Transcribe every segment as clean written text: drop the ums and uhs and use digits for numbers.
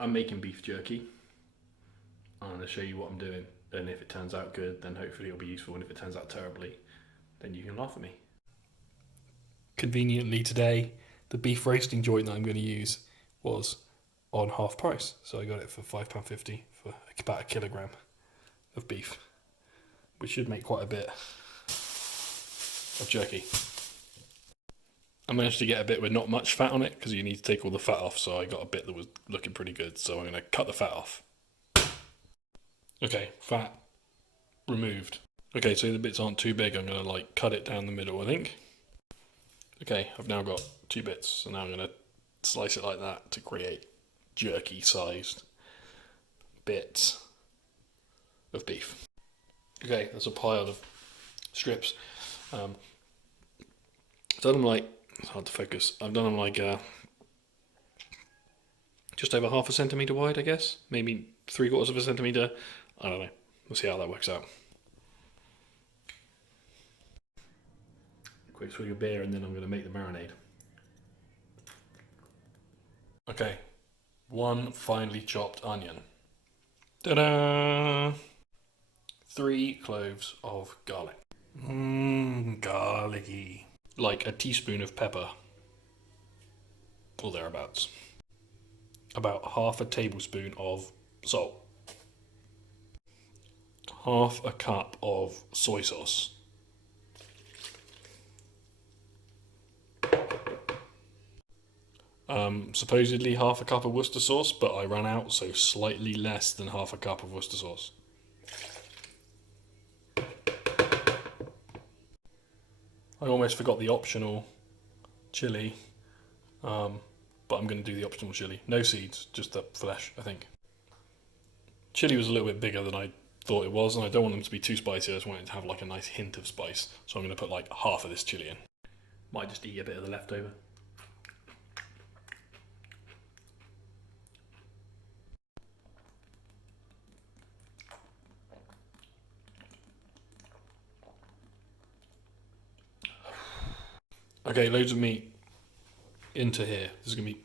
I'm making beef jerky. I'm going to show you what I'm doing, and if it turns out good, then hopefully it'll be useful, and if it turns out terribly, then you can laugh at me. Conveniently today, the beef roasting joint that I'm going to use was on half price, so I got it for £5.50 for about a kilogram of beef, which should make quite a bit of jerky. I managed to get a bit with not much fat on it because you need to take all the fat off, so I got a bit that was looking pretty good, so I'm going to cut the fat off. Okay, fat removed. Okay, so the bits aren't too big, I'm going to like cut it down the middle, I think. Okay, I've now got 2 bits, so now I'm going to slice it like that to create jerky sized bits of beef. Okay, that's a pile of strips. I've done them like, it's hard to focus, I've done them like just over half a centimetre wide, I guess. Maybe 3/4 of a centimetre. I don't know. We'll see how that works out. Quick swig of beer and then I'm going to make the marinade. Okay, 1 finely chopped onion. Ta-da! 3 cloves of garlic. Garlicky. Like a teaspoon of pepper. Or thereabouts. About half a tablespoon of salt. Half a cup of soy sauce. Supposedly half a cup of Worcester sauce, but I ran out, so slightly less than half a cup of Worcester sauce. I almost forgot the optional chilli, but I'm going to do the optional chilli. No seeds, just the flesh, I think. Chilli was a little bit bigger than I thought it was, and I don't want them to be too spicy. I just want it to have like a nice hint of spice, so I'm going to put like half of this chilli in. Might just eat a bit of the leftover. Okay, loads of meat into here. This is going to be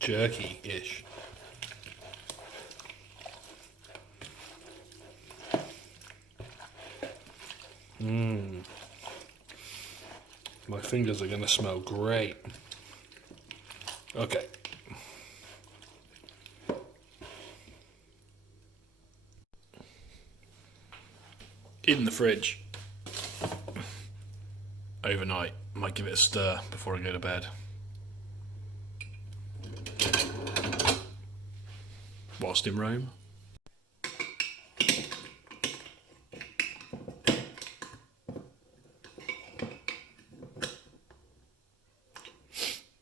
jerky-ish. My fingers are going to smell great. Okay. In the fridge overnight. Might give it a stir before I go to bed. Whilst in Rome.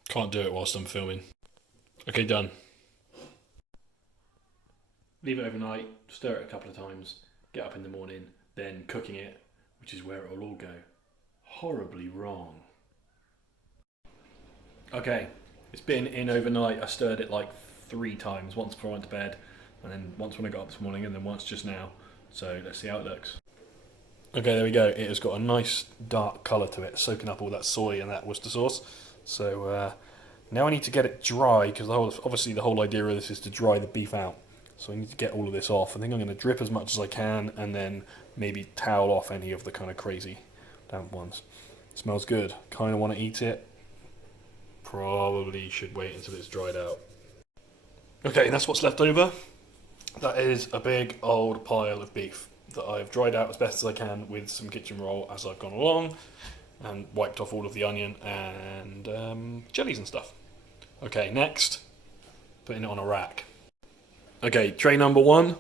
Can't do it whilst I'm filming. Okay, done. Leave it overnight, stir it a couple of times, get up in the morning, then cooking it, which is where it'll all go horribly wrong. Okay, it's been in overnight. I stirred it like 3 times, once before I went to bed, and then once when I got up this morning, and then once just now. So let's see how it looks. Okay, there we go. It has got a nice dark colour to it, soaking up all that soy and that Worcester sauce. So now I need to get it dry, because obviously the whole idea of this is to dry the beef out. So I need to get all of this off. I think I'm going to drip as much as I can and then maybe towel off any of the kind of crazy damp ones. It smells good. Kind of want to eat it. Probably should wait until it's dried out. Okay, that's what's left over. That is a big old pile of beef that I've dried out as best as I can with some kitchen roll as I've gone along and wiped off all of the onion and jellies and stuff. Okay, next, putting it on a rack. Okay, tray number 1,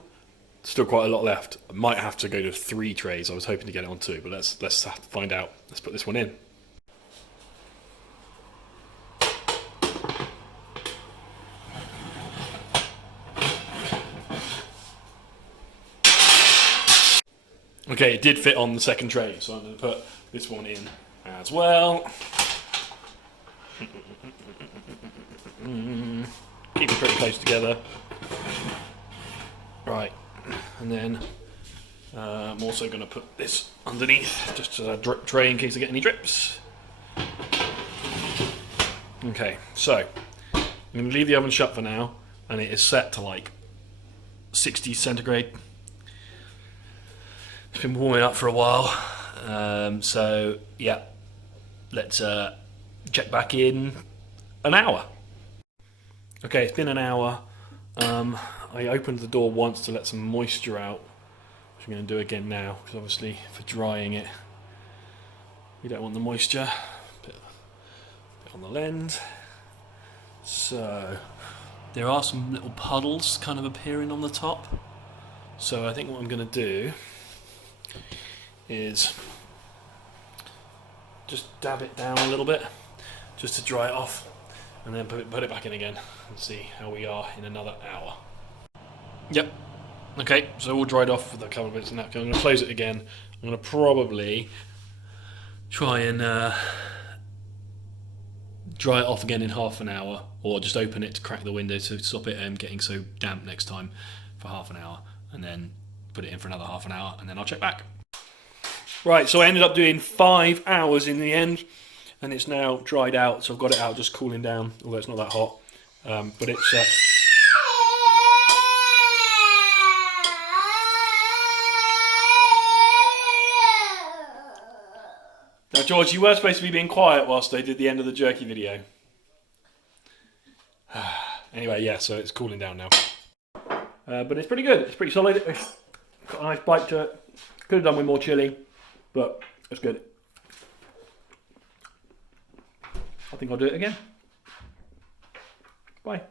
still quite a lot left. I might have to go to 3 trays. I was hoping to get it on 2, but let's find out. Let's put this one in. Okay, it did fit on the second tray, so I'm going to put this one in as well. Keep it pretty close together. Right, and then I'm also going to put this underneath, just as a drip tray in case I get any drips. Okay, so I'm going to leave the oven shut for now, and it is set to like 60 centigrade. It's been warming up for a while, so yeah, let's check back in an hour. Okay, it's been an hour. I opened the door once to let some moisture out, which I'm going to do again now, because obviously for drying it, we don't want the moisture. Bit on the lens. So there are some little puddles kind of appearing on the top. So I think what I'm going to do is just dab it down a little bit, just to dry it off, and then put it back in again and see how we are in another hour. Yep. Okay, so all dried off with a couple of bits of napkin. I'm going to close it again. I'm going to probably try and dry it off again in half an hour, or just open it to crack the window to stop it getting so damp next time for half an hour, and then put it in for another half an hour, and then I'll check back. Right, so I ended up doing 5 hours in the end, and it's now dried out, so I've got it out just cooling down, although it's not that hot, but it's... Now, George, you were supposed to be being quiet whilst I did the end of the jerky video. Anyway, yeah, so it's cooling down now. But it's pretty good. It's pretty solid. It's got a nice bite to it. Could have done with more chili, but it's good. I think I'll do it again. Bye.